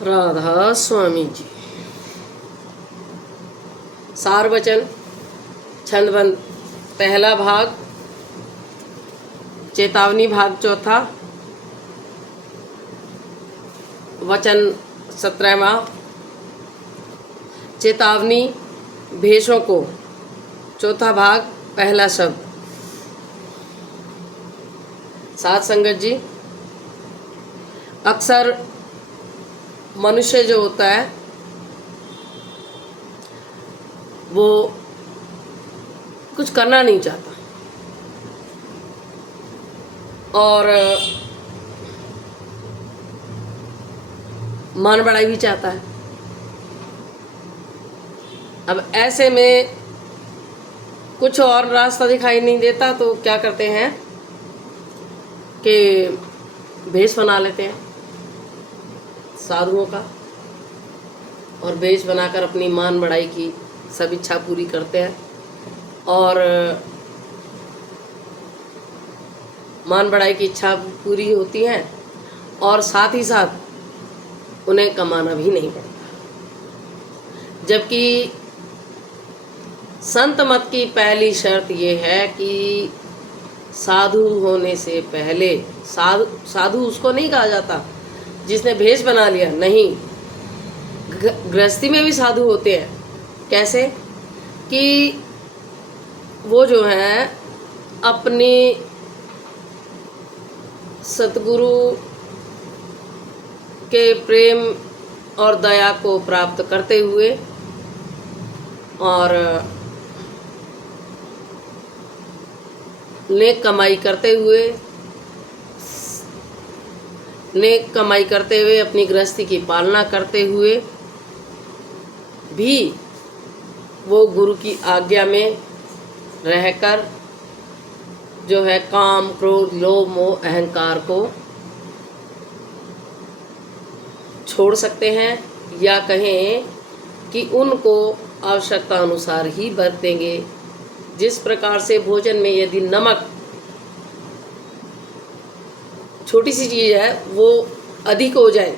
राधा स्वामी जी। सार वचन छंदबंद पहला भाग, चेतावनी भाग चौथा, वचन 17वां। चेतावनी भेषों को, चौथा भाग, पहला शब्द। साथ संगत जी, अक्सर मनुष्य जो होता है वो कुछ करना नहीं चाहता और मान बढ़ाई भी चाहता है। अब ऐसे में कुछ और रास्ता दिखाई नहीं देता तो क्या करते हैं कि भेष बना लेते हैं साधुओं का, और भेष बनाकर अपनी मान बढ़ाई की सब इच्छा पूरी करते हैं और मान बढ़ाई की इच्छा पूरी होती है और साथ ही साथ उन्हें कमाना भी नहीं पड़ता। जबकि संत मत की पहली शर्त ये है कि साधु होने से पहले, साधु उसको नहीं कहा जाता जिसने भेष बना लिया, नहीं। गृहस्थी में भी साधु होते हैं। कैसे कि वो जो हैं अपने सतगुरु के प्रेम और दया को प्राप्त करते हुए और नेक कमाई करते हुए अपनी गृहस्थी की पालना करते हुए भी वो गुरु की आज्ञा में रहकर जो है काम, क्रोध, लोभ, मोह, अहंकार को छोड़ सकते हैं, या कहें कि उनको आवश्यकता अनुसार ही बरतेंगे। जिस प्रकार से भोजन में यदि नमक, छोटी सी चीज़ है, वो अधिक हो जाए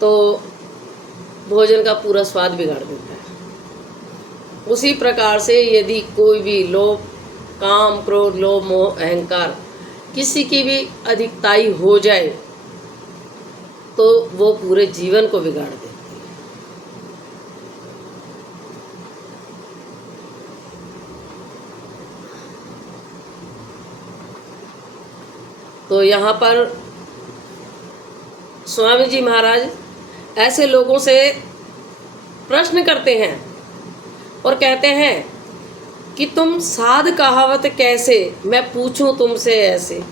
तो भोजन का पूरा स्वाद बिगाड़ देता है। उसी प्रकार से यदि कोई भी लोभ, काम, क्रोध, लोभ, मोह, अहंकार किसी की भी अधिकताई हो जाए तो वो पूरे जीवन को बिगाड़ देती है। तो यहाँ पर स्वामी जी महाराज ऐसे लोगों से प्रश्न करते हैं और कहते हैं कि तुम साध कहावत कैसे, मैं पूछूं तुमसे ऐसे।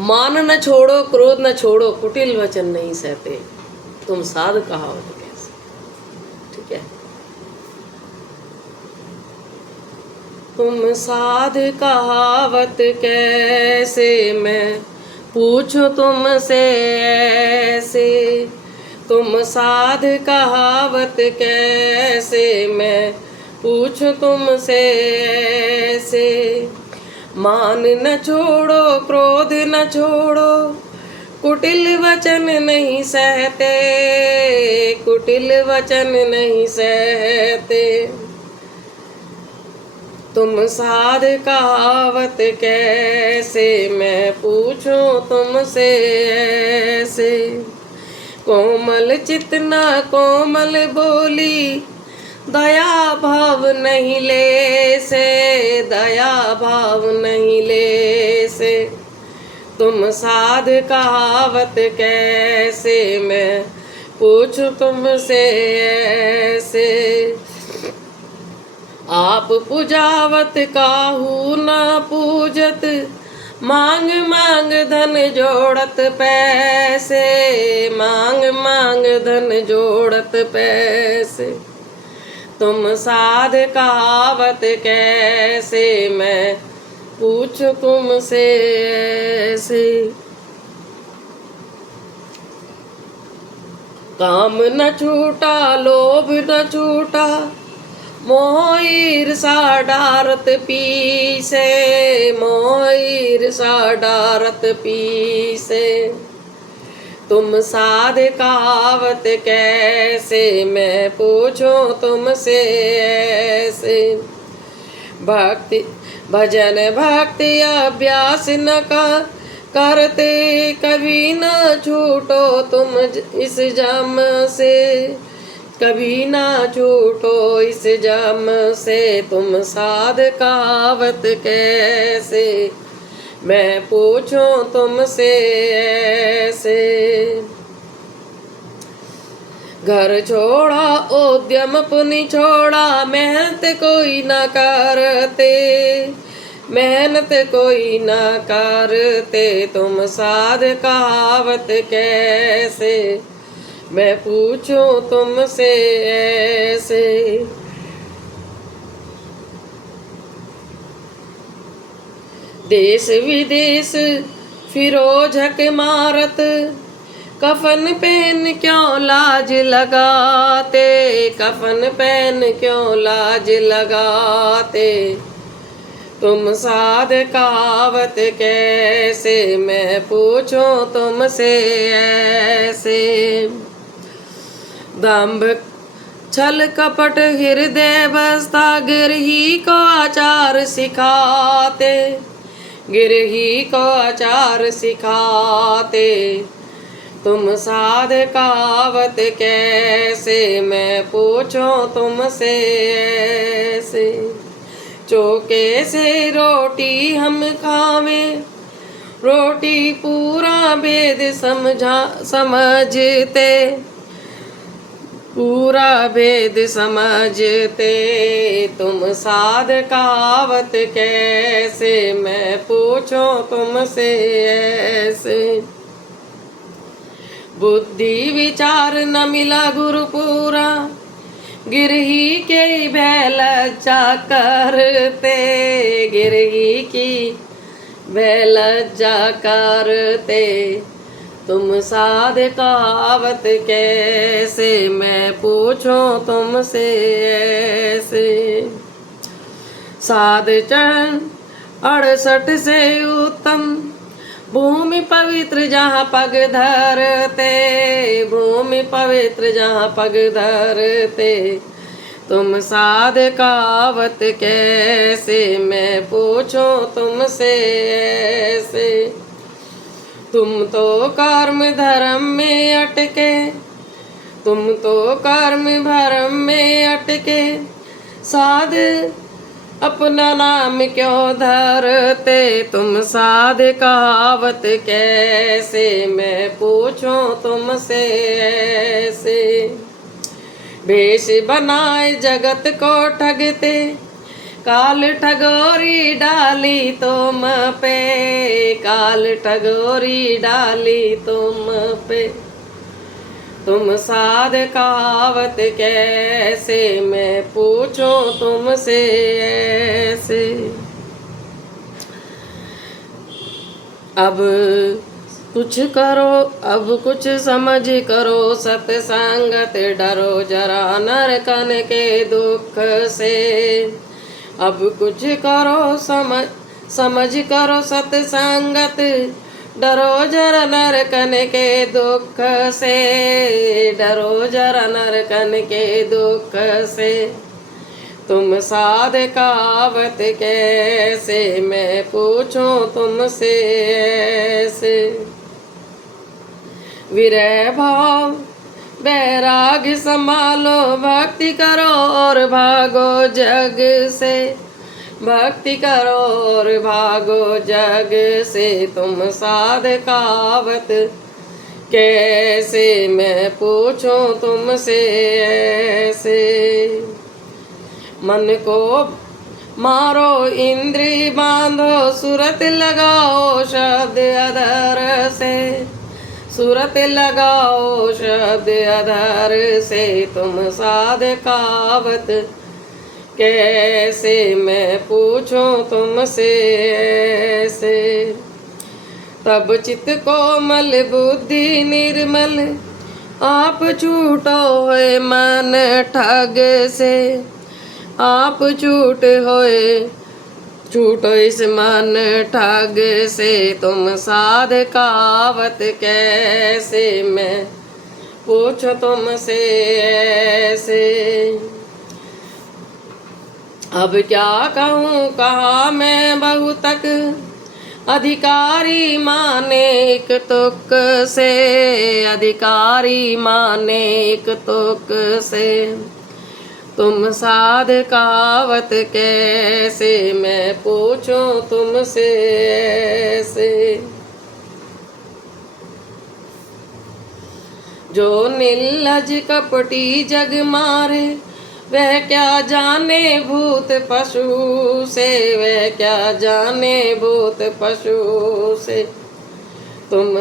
मान न छोड़ो, क्रोध न छोड़ो, कुटिल वचन नहीं सहते, तुम साध कहावत कैसे। ठीक है, तुम साध कहावत कैसे, मैं पूछूं तुमसे ऐसे। तुम साध कहावत कैसे, मैं पूछूं तुमसे ऐसे। मान न छोड़ो, क्रोध न छोड़ो, कुटिल वचन नहीं सहते, कुटिल वचन नहीं सहते। तुम साध कहावत कैसे, मैं पूछूं तुमसे ऐसे। कोमल चितना कोमल बोली, दया भाव नहीं ले से, दया भाव नहीं ले से। तुम साध कहावत कैसे, मैं पूछूं तुमसे ऐसे। आप पूजावत काहू न पूजत, मांग मांग धन जोड़त पैसे, मांग मांग धन जोड़त पैसे। तुम साध कहावत कैसे, मैं पूछूं तुमसे ऐसे। काम न छूटा, लोभ न छूटा, मोह ईर्षा डारत पीसे, मोह ईर्षा डारत पीसे। तुम साध कहावत कैसे, मैं पूछूं तुमसे ऐसे। भक्ति भजन भक्ति अभ्यास न करते, कभी न छूटो तुम इस जम से, कभी ना छूटो इस जम से। तुम साध कहावत कैसे, मैं पूछूं तुमसे ऐसे। घर छोड़ा उद्यम पुनि छोड़ा, मेहनत कोई न करते, मेहनत कोई न करते। तुम साध कहावत कैसे, मैं पूछूं तुमसे ऐसे। देश विदेश फिरो झक मारत, कफन पहन क्यों लाज लगाते, कफन पहन क्यों लाज लगाते। तुम साध कहावत कैसे, मैं पूछूं तुमसे ऐसे। दंभ छल कपट हृदय बसता, गिरही को आचार सिखाते, गिरही को आचार सिखाते। तुम साध कहावत कैसे, मैं पूछूं तुमसे ऐसे। चौके से रोटी हम खावें, रोटी पूरा भेद समझते, पूरा भेद समझते। तुम साध कहावत कैसे, मैं पूछूं तुमसे ऐसे। बुद्धि विचार न मिला गुरु पूरा, गिरही के भय लज्जा करते, गिरही की भय लज्जा करते। तुम साध कहावत कैसे, मैं पूछूं तुमसे ऐसे। साध चरण 68 से उत्तम, भूमि पवित्र जहाँ पग धरते, भूमि पवित्र जहाँ पग धरते। तुम साध कहावत कैसे, मैं पूछूं तुमसे ऐसे। तुम तो कर्म धर्म में अटके, तुम तो कर्म भरम में अटके, साध अपना नाम क्यों धरते। तुम साध कहावत कैसे, मैं पूछूं तुमसे ऐसे। भेष बनाए जगत को ठगते, काल ठगोरी डाली तुम पे, काल ठगोरी डाली तुम पे। तुम साध कहावत कैसे, मैं पूछूं तुमसे ऐसे। अब कुछ करो, अब कुछ समझ करो सत्संगत, डरो जरा नरकन के दुख से। अब कुछ करो समझ करो सत्संगत, डरो जरा नरकन के दुख से, डरो जरा नरकन के दुख से। तुम साध कहावत कैसे, मैं पूछूं तुमसे ऐसे। विरह भाव वैराग्य संभालो, भक्ति करो और भागो जग से, भक्ति करो और भागो जग से। तुम साध कहावत कैसे, मैं पूछूं तुमसे ऐसे। मन को मारो इंद्री बांधो, सूरत लगाओ शब्द अधर से, सूरत लगाओ शब्द अधर से। तुम साध कहावत कैसे, मैं पूछूं तुमसे ऐसे। तब चित्त कोमल बुद्धि निर्मल, आप छूटो होए मन ठग से, आप छूट होए छूटो इस मन ठग से तुम साध कहावत कैसे, मैं पूछो तुमसे ऐसे। अब क्या कहूँ कहा मैं बहु तक, अधिकारी माने एक तुक से, अधिकारी माने एक तुक से। तुम साध कहावत कैसे, मैं पूछूं तुमसे ऐसे। जो निर्लज कपटी जग मारे, वह क्या जाने भूत पशु से, वह क्या जाने भूत पशु से। तुम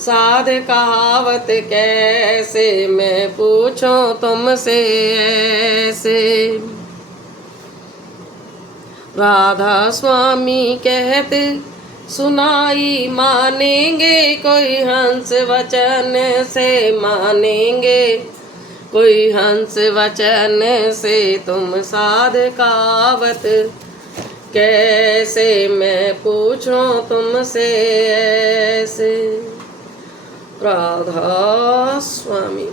साध कहावत कैसे, मैं पूछूं तुमसे ऐसे। राधा स्वामी कहते सुनाई, मानेंगे कोई हंस वचन से, मानेंगे कोई हंस वचन से। तुम साध कहावत कैसे, मैं पूछूं तुमसे ऐसे। राधा स्वामी।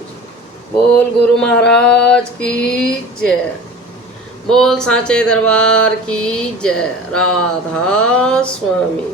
बोल गुरु महाराज की जय, बोल सांचे दरबार की जय। राधा स्वामी।